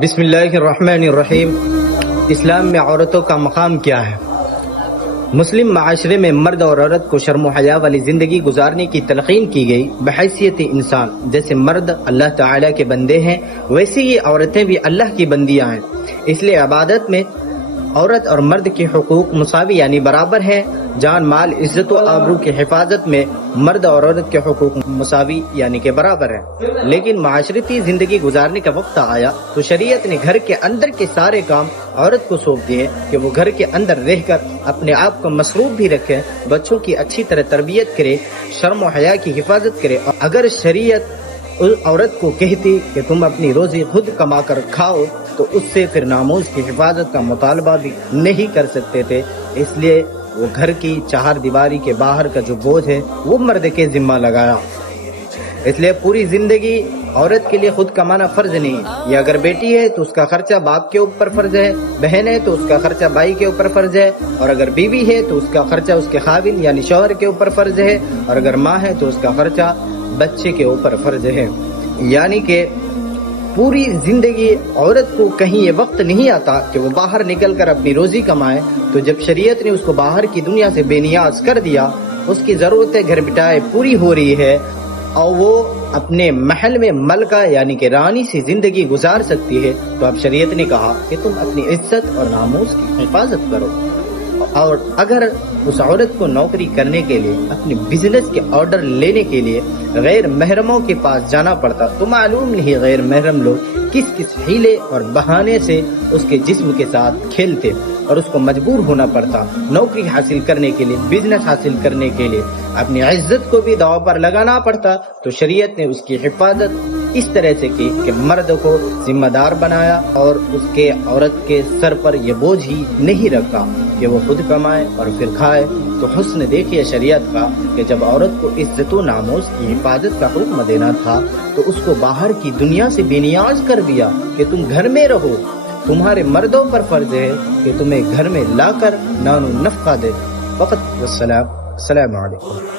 بسم اللہ الرحمن الرحیم۔ اسلام میں عورتوں کا مقام کیا ہے؟ مسلم معاشرے میں مرد اور عورت کو شرم و حیا والی زندگی گزارنے کی تلقین کی گئی۔ بحیثیت انسان جیسے مرد اللہ تعالیٰ کے بندے ہیں، ویسے ہی عورتیں بھی اللہ کی بندیاں ہیں۔ اس لیے عبادت میں عورت اور مرد کے حقوق مساوی یعنی برابر ہیں۔ جان مال عزت و آبرو کی حفاظت میں مرد اور عورت کے حقوق مساوی یعنی کہ برابر ہیں۔ لیکن معاشرتی زندگی گزارنے کا وقت آیا تو شریعت نے گھر کے اندر کے سارے کام عورت کو سونپ دیے کہ وہ گھر کے اندر رہ کر اپنے آپ کو مصروف بھی رکھے، بچوں کی اچھی طرح تربیت کرے، شرم و حیا کی حفاظت کرے۔ اور اگر شریعت عورت کو کہتی کہ تم اپنی روزی خود کما کر کھاؤ تو اس سے پھر ناموز کی حفاظت کا مطالبہ بھی نہیں کر سکتے تھے۔ اس لیے وہ گھر کی چہار دیواری کے باہر کا جو بوجھ ہے وہ مرد کے ذمہ لگایا۔ اس لیے پوری زندگی عورت کے لیے خود کمانا فرض نہیں۔ یہ اگر بیٹی ہے تو اس کا خرچہ باپ کے اوپر فرض ہے، بہن ہے تو اس کا خرچہ بھائی کے اوپر فرض ہے، اور اگر بیوی ہے تو اس کا خرچہ اس کے خاوند یعنی شوہر کے اوپر فرض ہے، اور اگر ماں ہے تو اس کا خرچہ بچے کے اوپر فرض ہے۔ یعنی کہ پوری زندگی عورت کو کہیں یہ وقت نہیں آتا کہ وہ باہر نکل کر اپنی روزی کمائے، تو جب شریعت نے اس کو باہر کی دنیا سے بے نیاز کر دیا، اس کی ضرورتیں گھر بٹائے پوری ہو رہی ہے اور وہ اپنے محل میں ملکہ یعنی کہ رانی سی زندگی گزار سکتی ہے، تو اب شریعت نے کہا کہ تم اپنی عزت اور ناموس کی حفاظت کرو۔ اور اگر اس عورت کو نوکری کرنے کے لیے، اپنے بزنس کے آرڈر لینے کے لیے غیر محرموں کے پاس جانا پڑتا تو معلوم نہیں غیر محرم لوگ کس کس حیلے اور بہانے سے اس کے جسم کے ساتھ کھیلتے اور اس کو مجبور ہونا پڑتا نوکری حاصل کرنے کے لیے، بزنس حاصل کرنے کے لیے اپنی عزت کو بھی داؤ پر لگانا پڑتا۔ تو شریعت نے اس کی حفاظت اس طرح سے کی کہ مرد کو ذمہ دار بنایا اور اس کے عورت کے سر پر یہ بوجھ ہی نہیں رکھا کہ وہ خود کمائے اور پھر کھائے۔ تو حسن دیکھیے شریعت کا کہ جب عورت کو عزت و ناموس کی حفاظت کا حکم دینا تھا تو اس کو باہر کی دنیا سے بے نیاز کر دیا کہ تم گھر میں رہو، تمہارے مردوں پر فرض ہے کہ تمہیں گھر میں لا کر نان و نفقہ دے۔ فقط والسلام، السلام علیکم۔